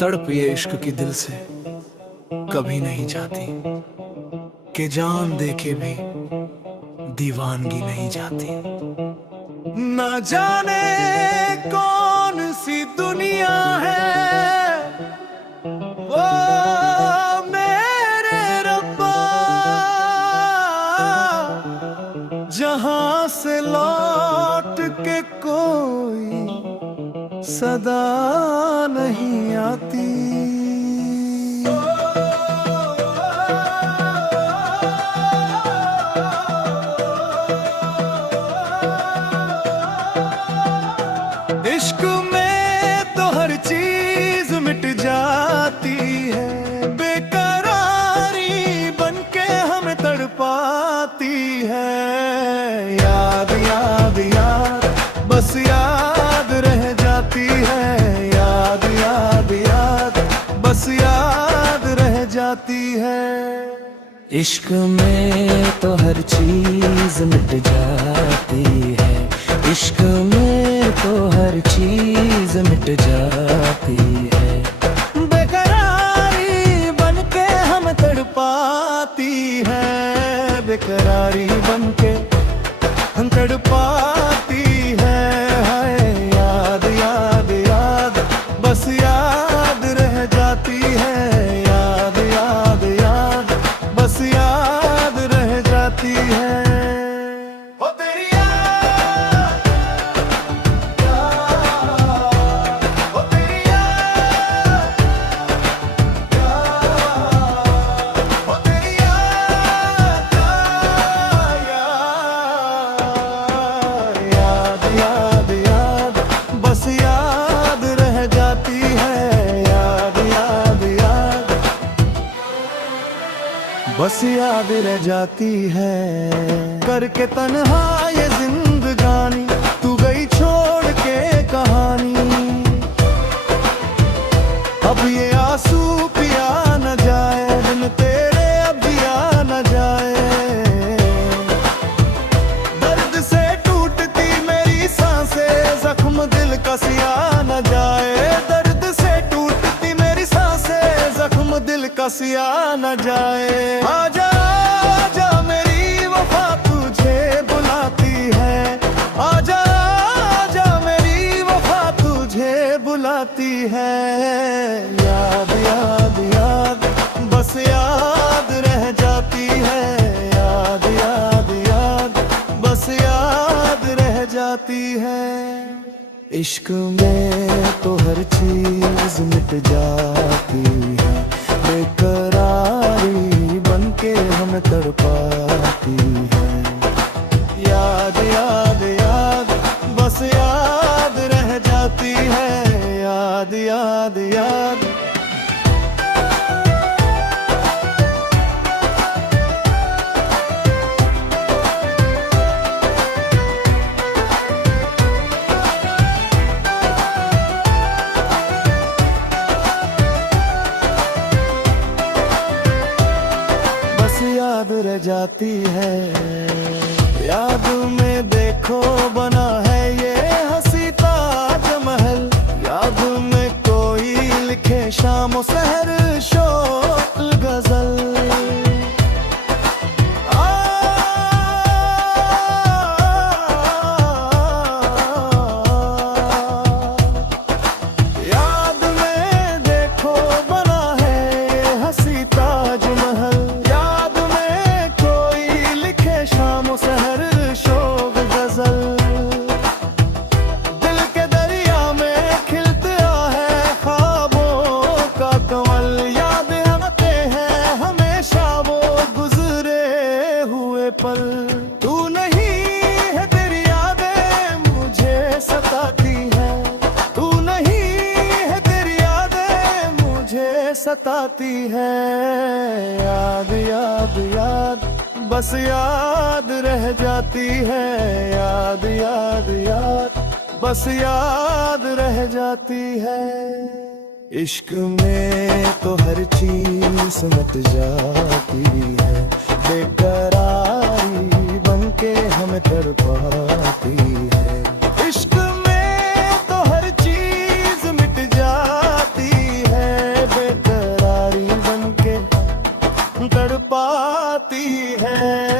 तड़प ये इश्क की दिल से कभी नहीं जाती, कि जान देके भी दीवानगी नहीं जाती। न जाने कौन सी दुनिया है वो मेरे रब्बा, जहां से लौट के कोई सदा नहीं आती। इश्क में तो हर चीज मिट जाती है, बेकरारी बनके हमें तड़पाती है। याद याद याद बस याद रह जाती है, याद याद याद बस याद रह जाती है। इश्क में तो हर चीज मिट जाती है, इश्क में तो हर चीज मिट जाती है। बेकरारी बनके हम तड़पाती है, बेकरारी बनके हम तड़पाती है। हाय याद याद याद बस याद रह जाती है, याद याद याद बस याद रह जाती है। बस याद रह जाती है, याद याद याद बस याद रह जाती है। करके तन्हा ये जिंदगानी तू गई छोड़ के कहानी, अब ये आंसू पिया न जाए, दिन तेरे अब जिया न जाए। दर्द से टूटती मेरी सांसें, जख्म दिल का सिया न जाए। दर्द से टूटती मेरी सांसें, जख्म दिल का सिया न जाए। आजा आजा मेरी वफा तुझे बुलाती है, आजा आजा मेरी वफा तुझे बुलाती है। याद याद याद बस याद रह जाती है, याद याद याद बस याद रह जाती है। इश्क में तो हर चीज मिट जाती है, बेकरारी बनके हमें तड़पाती है। याद याद याद बस याद रह जाती है, याद याद याद याद रह जाती है। याद में देखो बना है ये हंसी ताजमहल, याद में कोई लिखे शाम सहर शोक गजल। याद में देखो बना है ये हंसी ताजमहल, सहर शोक गजल। दिल के दरिया में खिलता है ख्वाबों का कमल, याद आते हैं हमेशा वो गुजरे हुए पल। तू नहीं है तेरी यादें मुझे सताती है, तू नहीं है तेरी यादें मुझे सताती है। याद याद याद बस याद रह जाती है, याद याद याद बस याद रह जाती है। इश्क में तो हर चीज मिट जाती है, बेकरारी बनके हमें तड़पाती है। इश्क में तो हर चीज मिट जाती है, आती है।